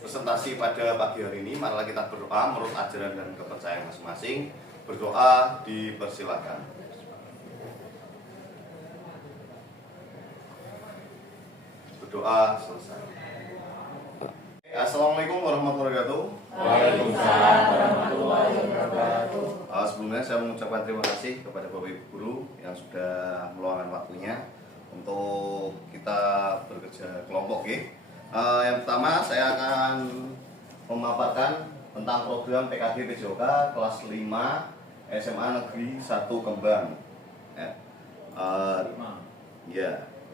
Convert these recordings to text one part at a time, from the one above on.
presentasi pada pagi hari ini, marilah kita berdoa menurut ajaran dan kepercayaan masing-masing. Berdoa dipersilakan. Berdoa selesai. Assalamualaikum warahmatullahi wabarakatuh. Waalaikumsalam warahmatullahi wabarakatuh. Sebelumnya saya mengucapkan terima kasih kepada Bapak Ibu Guru yang sudah meluangkan waktunya untuk kita bekerja kelompok. Yang pertama saya akan memaparkan tentang program PKG PJOK kelas 5 SMA Negeri 1 Kembang.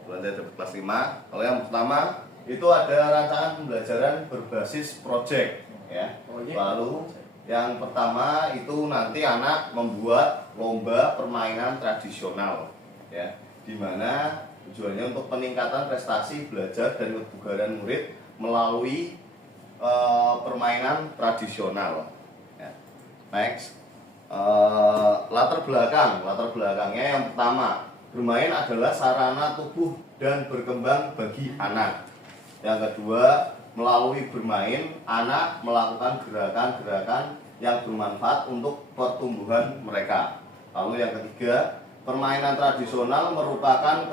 Bulan saya dapat kelas 5. Kalau yang pertama itu ada rancangan pembelajaran berbasis project ya. Lalu yang pertama itu nanti anak membuat lomba permainan tradisional ya, di mana tujuannya untuk peningkatan prestasi belajar dan kebugaran murid melalui permainan tradisional ya. Next, latar belakangnya yang pertama, bermain adalah sarana tubuh dan berkembang bagi anak. Yang kedua, melalui bermain anak melakukan gerakan-gerakan yang bermanfaat untuk pertumbuhan mereka. Lalu yang ketiga, permainan tradisional merupakan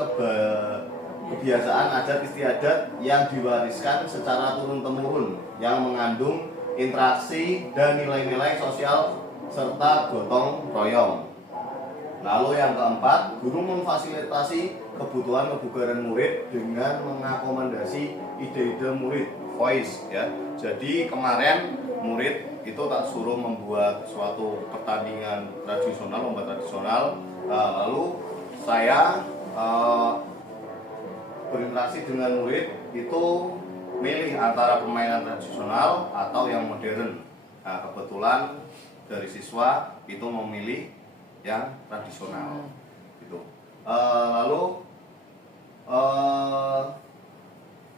kebiasaan adat istiadat yang diwariskan secara turun-temurun yang mengandung interaksi dan nilai-nilai sosial serta gotong royong. Lalu yang keempat, guru memfasilitasi kebutuhan kebugaran murid dengan mengakomodasi ide-ide murid, voice ya. Jadi kemarin murid itu tak suruh membuat suatu pertandingan tradisional, lomba tradisional. Lalu saya berinteraksi dengan murid itu milih antara permainan tradisional atau yang modern. Nah, kebetulan dari siswa itu memilih yang tradisional gitu. Lalu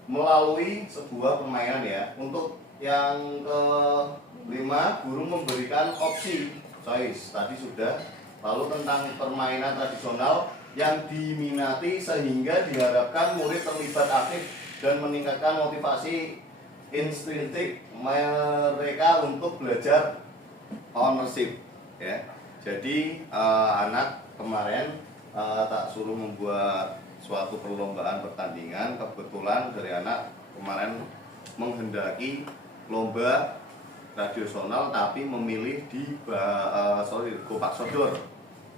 melalui sebuah permainan ya, untuk yang kelima guru memberikan opsi choice tadi sudah. Lalu tentang permainan tradisional yang diminati sehingga diharapkan murid terlibat aktif dan meningkatkan motivasi instinktif mereka untuk belajar ownership ya. Jadi anak kemarin tak suruh membuat suatu perlombaan pertandingan. Kebetulan dari anak kemarin menghendaki lomba tradisional tapi memilih di Gopak Sodor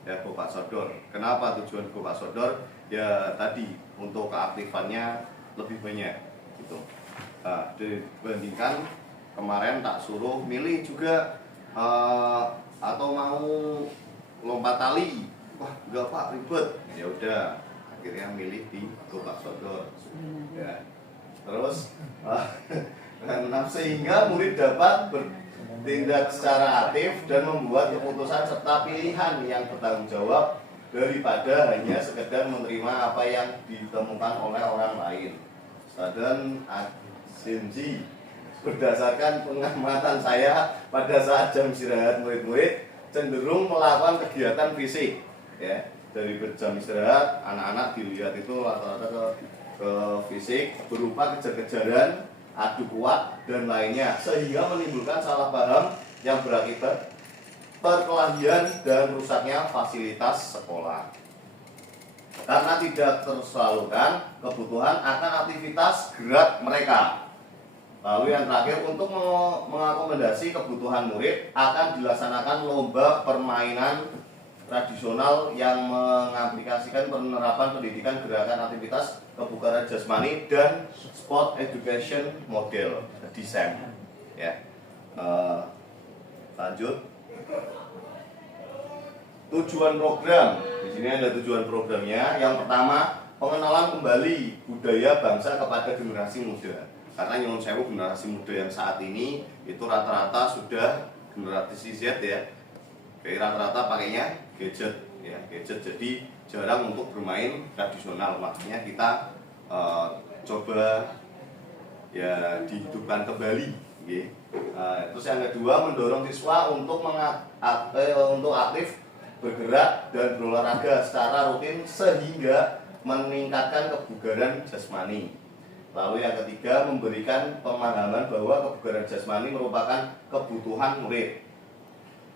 ya, Gopak Sodor. Kenapa tujuan Gopak Sodor? Ya tadi untuk keaktifannya lebih banyak gitu. Dibandingkan kemarin tak suruh milih juga atau mau lompat tali. Wah, enggak Pak, ribet. Ya udah, akhirnya milih di Gopak Sodor. Ya. Terus sehingga murid dapat bertindak secara aktif dan membuat keputusan serta pilihan yang bertanggung jawab daripada hanya sekedar menerima apa yang ditemukan oleh orang lain. Dan Asinji, berdasarkan pengamatan saya pada saat jam istirahat murid-murid cenderung melakukan kegiatan fisik ya. Dari jam istirahat anak-anak dilihat itu rata-rata ke fisik berupa kejar-kejaran, adu kuat dan lainnya, sehingga menimbulkan salah paham yang berakibat perkelahian dan rusaknya fasilitas sekolah. Karena tidak tersalurkan kebutuhan akan aktivitas gerak mereka. Lalu yang terakhir, untuk mengakomodasi kebutuhan murid akan dilaksanakan lomba permainan tradisional yang mengaplikasikan penerapan pendidikan gerakan aktivitas kebugaran jasmani dan sport education model desain ya. Lanjut, tujuan program. Di sini ada tujuan programnya. Yang pertama, pengenalan kembali budaya bangsa kepada generasi muda. Karena nyuwun sewu, generasi muda yang saat ini itu rata-rata sudah generasi Z ya. Kayak rata-rata pakainya gadget ya, gadget. Jadi jarang untuk bermain tradisional. Makanya kita coba ya dihidupkan kembali. Terus yang kedua, mendorong siswa untuk aktif bergerak dan berolahraga secara rutin sehingga meningkatkan kebugaran jasmani. Lalu yang ketiga, memberikan pemahaman bahwa kebugaran jasmani merupakan kebutuhan murid.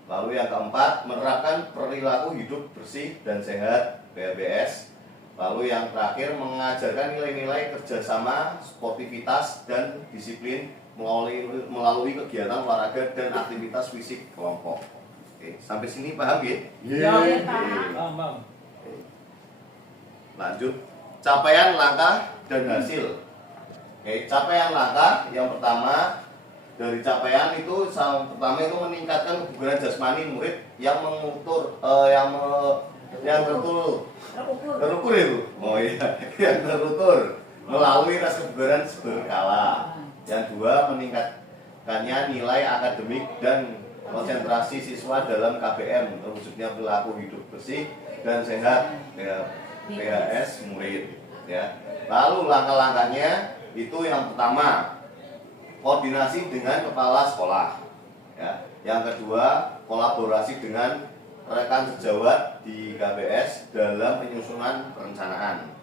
Lalu yang keempat, menerapkan perilaku hidup bersih dan sehat (PHBS). Lalu yang terakhir, mengajarkan nilai-nilai kerjasama, sportivitas, dan disiplin melalui kegiatan olahraga dan aktivitas fisik kelompok. Oke, sampai sini paham ya? Ya, Paham. Lanjut, capaian, langkah, dan hasil. Oke, capaian langkah yang pertama dari capaian itu pertama itu meningkatkan kebugaran jasmani murid yang terukur itu. Oh iya, yang terukur melalui tes kebugaran berkala. Yang dua, meningkatkannya nilai akademik dan konsentrasi siswa dalam KBM, terwujudnya perilaku hidup bersih dan sehat ya, PHS murid. Ya. Lalu langkah-langkahnya itu yang pertama, koordinasi dengan kepala sekolah. Ya. Yang kedua, kolaborasi dengan rekan sejawat di KBS dalam penyusunan perencanaan.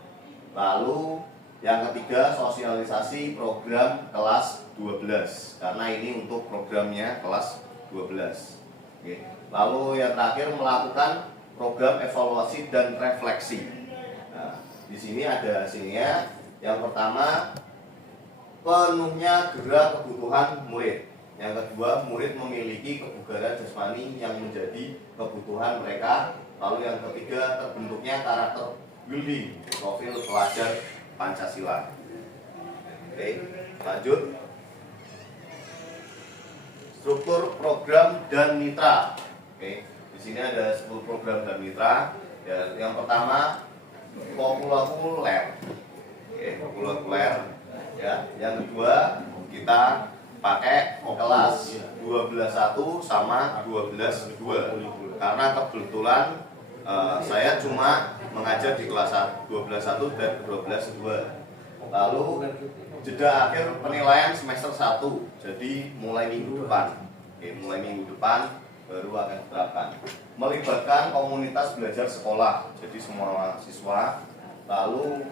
Lalu yang ketiga, sosialisasi program kelas 12, karena ini untuk programnya kelas 12. Oke. Lalu yang terakhir, melakukan program evaluasi dan refleksi. Nah, di sini ada hasilnya. Yang pertama, penuhnya gerak kebutuhan murid. Yang kedua, murid memiliki kebugaran jasmani yang menjadi kebutuhan mereka. Lalu yang ketiga, terbentuknya karakter building, profil pelajar Pancasila. Oke, lanjut. Struktur program dan mitra. Oke, di sini ada 10 program dan mitra. Ya, yang pertama, populer. Oke, populer. Ya, yang kedua kita pakai kelas 12.1 sama 12.2 karena kebetulan saya cuma mengajar di kelas 12.1 dan 12.2. Lalu jeda akhir penilaian semester 1, jadi mulai minggu depan. Oke, mulai minggu depan baru akan diterapkan. Melibatkan komunitas belajar sekolah, jadi semua siswa. Lalu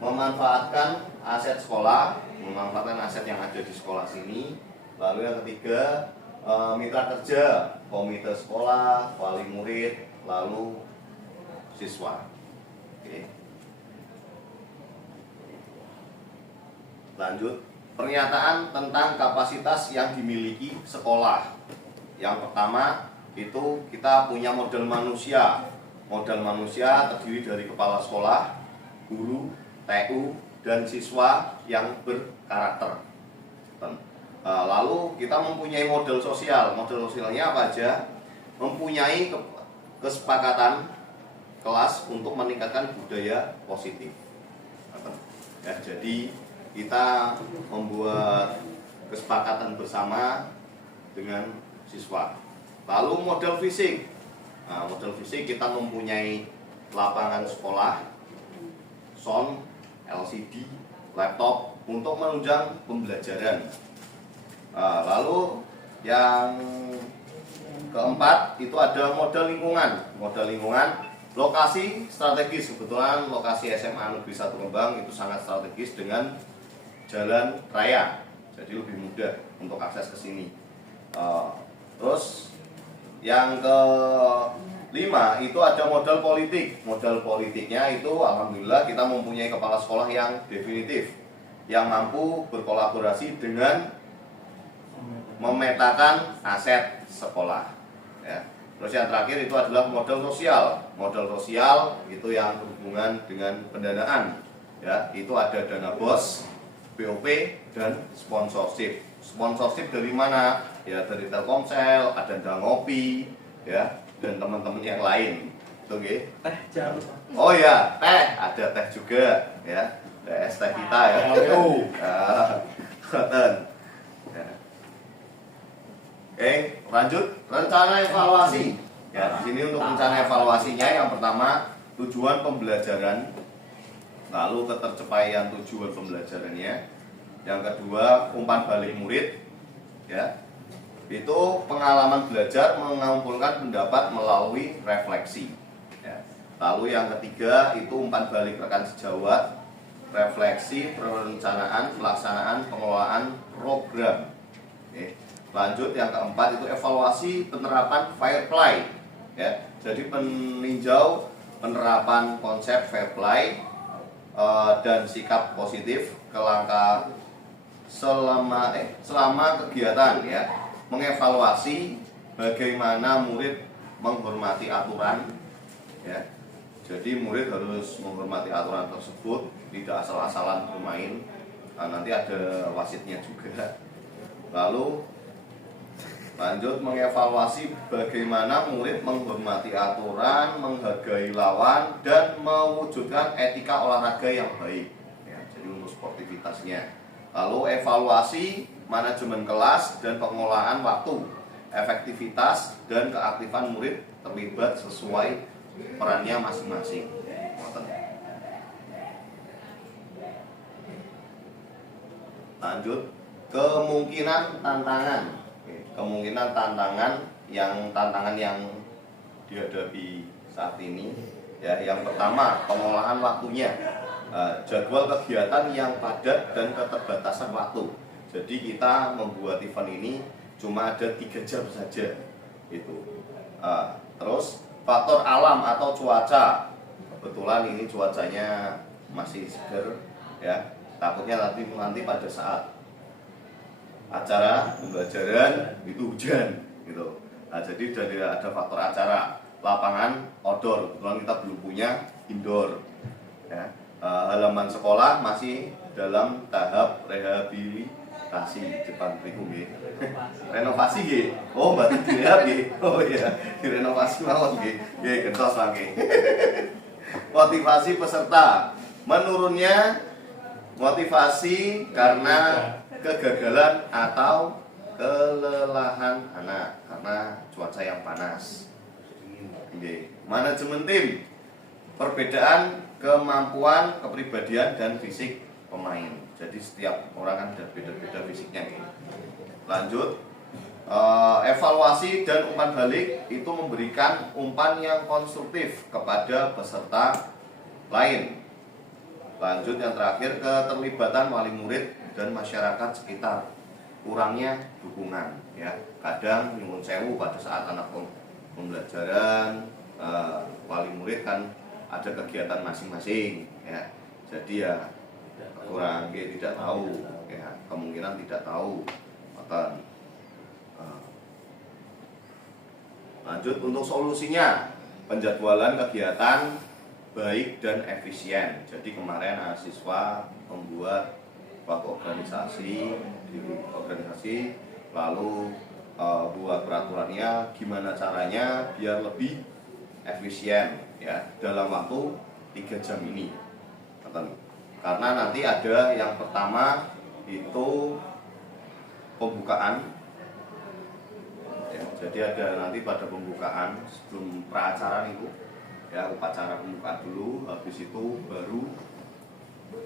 memanfaatkan aset sekolah, memanfaatkan aset yang ada di sekolah sini. Lalu yang ketiga, mitra kerja, komite sekolah, wali murid, lalu siswa. Oke. Lanjut, pernyataan tentang kapasitas yang dimiliki sekolah. Yang pertama itu kita punya model manusia. Model manusia terdiri dari kepala sekolah, guru, TU, dan siswa yang berkarakter. Lalu kita mempunyai model sosial. Model sosialnya apa aja? Mempunyai kesepakatan kelas untuk meningkatkan budaya positif. Ya, jadi kita membuat kesepakatan bersama dengan siswa. Lalu model fisik. Nah, model fisik kita mempunyai lapangan sekolah, sound, LCD, laptop untuk menunjang pembelajaran. Lalu yang keempat itu ada model lingkungan. Model lingkungan, lokasi strategis. Kebetulan lokasi SMA Negeri 1 Kembang itu sangat strategis dengan jalan raya, jadi lebih mudah untuk akses ke sini. Terus yang kelima itu ada model politik. Model politiknya itu alhamdulillah kita mempunyai kepala sekolah yang definitif, yang mampu berkolaborasi dengan memetakan aset sekolah. Ya. Terus yang terakhir itu adalah model sosial. Model sosial itu yang berhubungan dengan pendanaan. Ya, itu ada dana BOS, BOP, dan sponsorship. Sponsorship dari mana? Ya dari Telkomsel, ada Dangopi, ya, dan teman-teman yang lain. Oke. Teh jangan lupa. Oh ya, teh, ada teh juga, ya. Es teh kita ya. Oke, lanjut rencana evaluasi. Ya, di sini untuk rencana evaluasinya yang pertama tujuan pembelajaran, lalu ketercapaian tujuan pembelajarannya. Yang kedua umpan balik murid, ya. Itu pengalaman belajar mengumpulkan pendapat melalui refleksi. Ya. Lalu yang ketiga itu umpan balik rekan sejawat. refleksi, perencanaan, pelaksanaan, pengelolaan program. Oke. Lanjut yang keempat itu evaluasi penerapan fair play. Ya, jadi peninjau penerapan konsep fair play dan sikap positif ke langkah selama kegiatan, ya, mengevaluasi bagaimana murid menghormati aturan, ya. Jadi murid harus menghormati aturan tersebut, tidak asal-asalan bermain. Nanti ada wasitnya juga. Lalu lanjut mengevaluasi bagaimana murid menghormati aturan, menghargai lawan, dan mewujudkan etika olahraga yang baik, ya, jadi untuk sportivitasnya. Lalu evaluasi manajemen kelas dan pengelolaan waktu, efektivitas dan keaktifan murid terlibat sesuai perannya masing-masing. Lanjut kemungkinan tantangan. Kemungkinan tantangan yang dihadapi saat ini, ya, yang pertama pengolahan waktunya, jadwal kegiatan yang padat dan keterbatasan waktu. Jadi kita membuat event ini cuma ada 3 jam saja itu. Terus faktor alam atau cuaca, kebetulan ini cuacanya masih seger, ya, takutnya nanti pada saat acara pembelajaran itu hujan gitu. Jadi dari ada faktor acara, lapangan outdoor, kebetulan kita belum punya indoor, ya. Halaman sekolah masih dalam tahap rehabilitasi depan beriku nggih. Renovasi nggih. Oh, berarti direhab nggih. Oh iya, direnovasi mawon nggih. Nggih, gentos mangke. Motivasi peserta. Menurunnya motivasi karena kegagalan atau kelelahan anak karena cuaca yang panas. Oke. Manajemen tim, perbedaan kemampuan, kepribadian dan fisik pemain. Jadi setiap orang kan ada beda-beda fisiknya. Lanjut, evaluasi dan umpan balik itu memberikan umpan yang konstruktif kepada peserta lain. Lanjut yang terakhir, keterlibatan wali murid dan masyarakat sekitar, kurangnya dukungan, ya. Kadang nyuwun sewu pada saat anak pembelajaran, wali murid kan ada kegiatan masing-masing, ya. Jadi ya kurang, tidak tahu, ya, kemungkinan tidak tahu. Maka lanjut untuk solusinya, penjadwalan kegiatan baik dan efisien. Jadi kemarin mahasiswa membuat waktu organisasi, lalu buat peraturannya gimana caranya biar lebih efisien, ya, dalam waktu 3 jam ini. Karena nanti ada yang pertama itu pembukaan, ya, jadi ada nanti pada pembukaan sebelum praacara itu, ya, upacara pembukaan dulu, habis itu baru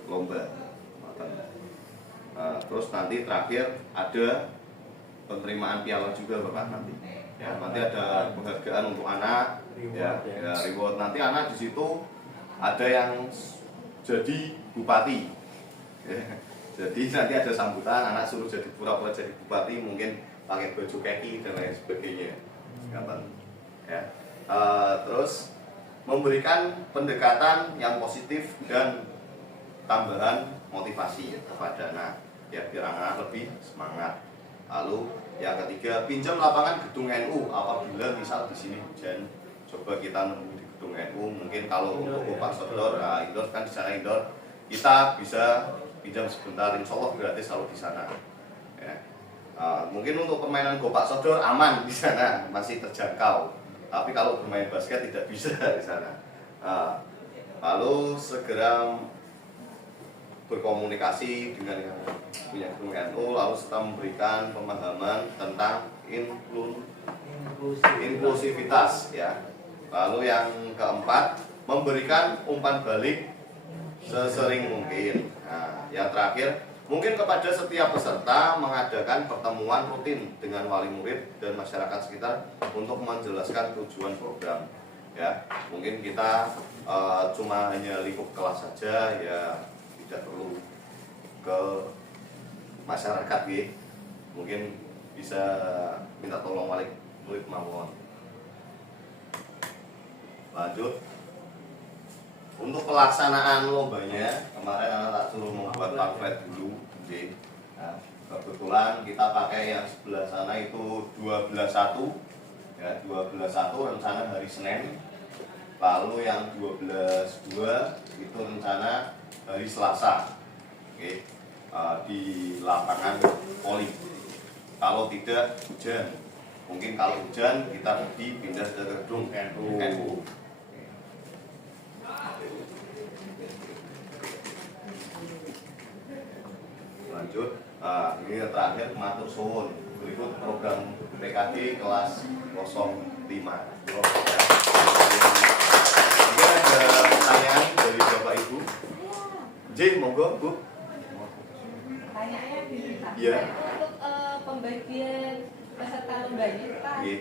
lomba. Terus nanti terakhir ada penerimaan piala juga Bapak nanti. Ya, nanti ada penghargaan untuk anak, ya, reward. Nanti anak di situ ada yang jadi bupati. Ya, jadi nanti ada sambutan, anak suruh jadi pura-pura jadi bupati, mungkin pakai baju kaki dan lain sebagainya. Ya. Terus memberikan pendekatan yang positif dan tambahan motivasi kepada anak, ya, biar anak lebih semangat. Lalu yang ketiga, pinjam lapangan gedung NU apabila misal di sini hujan. Coba kita nemu di gedung NU, mungkin kalau untuk Gopak Sodor, indoor kan di sana indoor, kita bisa pinjam sebentar, insya Allah gratis kalau di sana. Ya. Mungkin untuk permainan Gopak Sodor aman di sana, masih terjangkau. Tapi kalau bermain basket tidak bisa di sana. Lalu segera berkomunikasi dengan yang punya gedung NU, lalu serta memberikan pemahaman tentang inklusivitas, ya. Lalu yang keempat, memberikan umpan balik sesering mungkin. Yang terakhir, mungkin kepada setiap peserta mengadakan pertemuan rutin dengan wali murid dan masyarakat sekitar untuk menjelaskan tujuan program, ya. Mungkin kita cuma hanya lingkup kelas saja, ya, tidak perlu ke masyarakat gitu. Mungkin bisa minta tolong murid mawon. Lanjut. Untuk pelaksanaan lombanya kemarin anak tak suruh membuat pamflet dulu. Nah, kebetulan kita pakai yang sebelah sana itu 12/1 ya, 12/1 rencana hari Senin. Lalu yang 12/2 itu rencana hari Selasa. Oke. Di lapangan poli. Kalau tidak hujan, mungkin kalau hujan kita dipindah ke gedung NU. Lanjut, ini yang terakhir matur suwun. Berikut program PKD kelas 05. Mungkin ada pertanyaan dari Bapak Ibu. J, monggo Bu. Pertanyaannya gini Pak. Iya. Untuk pembagian peserta lombanya itu Pak, Iya.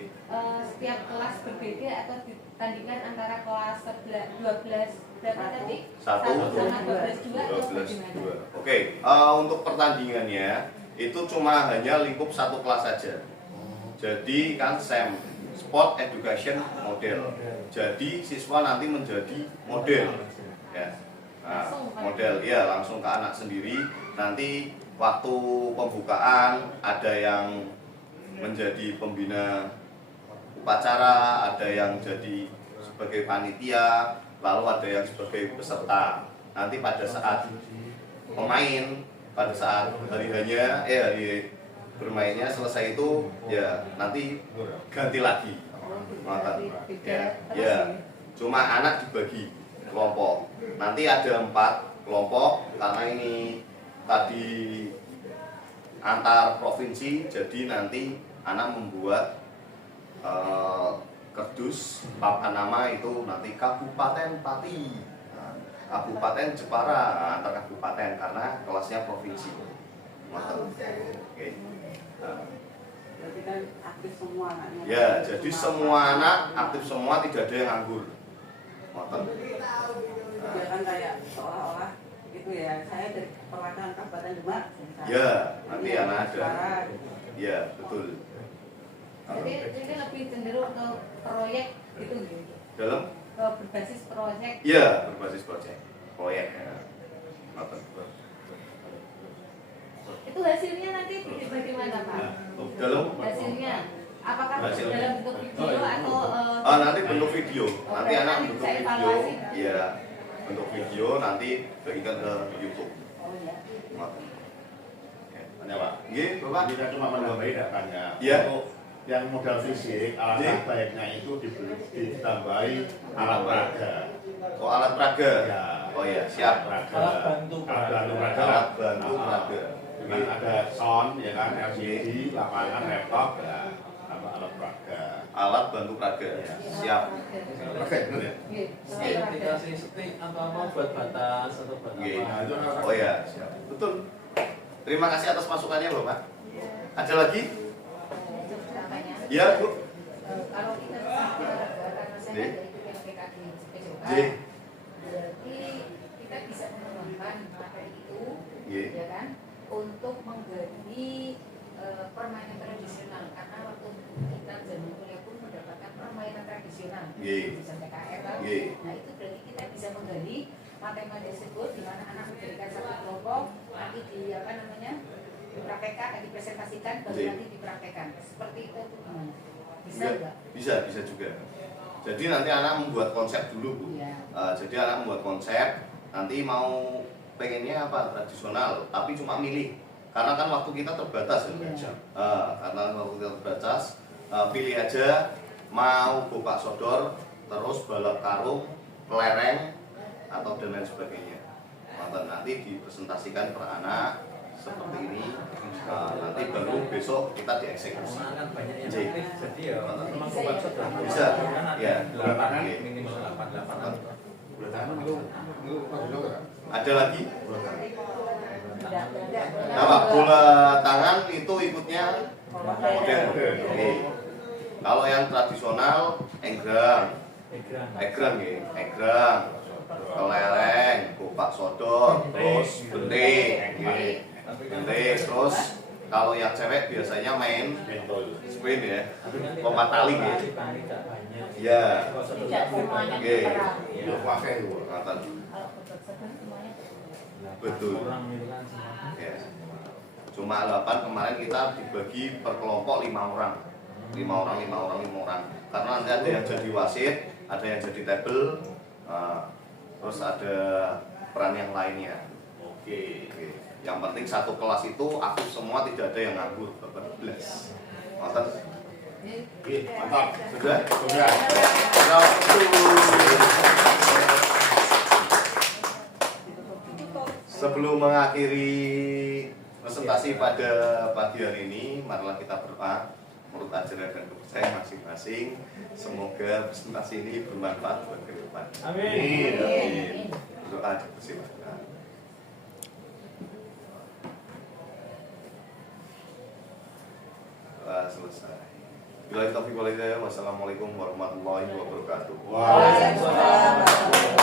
setiap kelas berbeda atau ditandingkan antara kelas 12 berapa tadi? Satu. Sama 12 juga atau 12 bagaimana? 2. Oke, untuk pertandingannya itu cuma hanya lingkup satu kelas saja. Jadi kan SEM, Sport Education Model. Jadi siswa nanti menjadi model. Ya. Nah, model ya langsung ke anak sendiri. Nanti waktu pembukaan ada yang menjadi pembina upacara, ada yang jadi sebagai panitia, lalu ada yang sebagai peserta. Nanti pada saat pemain, pada saat hari bermainnya selesai itu ya nanti ganti lagi. Ya, cuma anak dibagi kelompok. Nanti ada 4 kelompok karena ini tadi antar provinsi, jadi nanti anak membuat kerdus papan nama itu nanti Kabupaten Pati, Kabupaten Jepara, antar kabupaten karena kelasnya provinsi. Oke. Berarti kan aktif semua anaknya. Ya, jadi semua anak aktif semua, tidak ada yang nganggur. Dia kan kayak seolah-olah itu ya, saya dari perwakilan Kabupaten Demak. Ya, nanti anak ada. Suara. Ya, betul. Jadi ini lebih cenderung ke proyek gitu gitu. Dalam? Ke berbasis proyek. Ya, berbasis proyek. Ya. Itu hasilnya nanti bagaimana Pak? Dalam? Hasilnya apakah Hasilnya. dalam bentuk video atau Nanti bentuk video. Nanti anak nanti bentuk bisa video. evaluasi. Ya, bentuk video nanti bagikan ke YouTube. Oh ya. Tanya Pak. Nggih, Bapak. Kita cuma menambahi datanya. Iya. Untuk yang modal fisik, Iya. alangkah baiknya itu ditambahi alat peraga. Oh, alat peraga. Ya. Oh ya, siap. Peraga. Alat bantu Alat bantu peraga. Alat bantu peraga. Dengan ada sound, ya kan, LCD, lapangan, laptop, ya, alat peraga. Alat bantu peraga. Ya. Siap. Oke, itu ya. Iya, Dikasih stick atau apa buat batas atau buat Nggih. apa? Nah, itu Oh ya, siap. Betul. Terima kasih atas masukannya, Bapak. Ada lagi? Ya, Bu. Kalau kita karena saya Nggih. dari PKD PJOK, Nggih. berarti kita bisa mengembangkan materi itu, Nggih. ya kan, untuk mengganti permainan tradisional. Karena waktu kita zaman kuliah pun mendapatkan permainan tradisional, Nggih. bisa PKR kan. Nggih. Nah itu berarti kita bisa menggali materi tersebut di mana anak memberikan satu kelompok, nanti di apa namanya dipraktekkan, dipresentasikan, baru Nggih. nanti dipraktekkan. Seperti itu gimana? Bisa Bisa, enggak? bisa juga. Jadi nanti anak membuat konsep dulu, Bu. Iya. Jadi anak membuat konsep, nanti mau pengennya apa tradisional, tapi cuma milih. Karena kan waktu kita terbatas ya. Iya. Karena waktu kita terbatas, pilih aja mau gopak sodor, terus balap karung, kelereng, atau dan lain sebagainya. Nanti dipresentasikan per anak seperti ini. Nanti baru besok kita dieksekusi. Karena kan banyak yang Nggih. aktif, jadi ya memang website sudah Bisa. kan ada Ya. 8 Nggih. minimal 8 Boleh tangan itu masih juga kan? Ada lagi? Tidak. Nah, bola tangan itu ikutnya modern. Oke. Kalau yang tradisional egrang, background. egrang ya, egrang. kelereng, kupak sodor, terus bentik, bentik, terus kalau yang cewek biasanya main Betul. sprint ya, lompat tali ya. Tidak banyak. Ya, Tidak semuanya Oke. berperan. Itu pakai itu. ngatan. Kalau kebetulan semuanya berperan. Betul. Orang itu kan semua. Ya. Cuma 8 kemarin kita dibagi per kelompok 5 orang. 5 orang. Karena nanti ada yang jadi wasit, ada yang jadi table, terus ada peran yang lainnya. Oke. Oke. Yang penting satu kelas itu aktif semua, tidak ada yang nganggur. 14. Ngoten. Oke, mantap. Sudah? Sudah. Nah, sebelum mengakhiri presentasi pada pagi hari ini, marilah kita berdoa menurut ajaran dan kepercayaan masing-masing. Semoga presentasi ini bermanfaat buat ke depan. Amin. Amin. Berdoa dipersilakan. Doa selesai. Bila taufiq wal hidayah. Wassalamualaikum warahmatullahi wabarakatuh. Waalaikumsalam. Waalaikumsalam.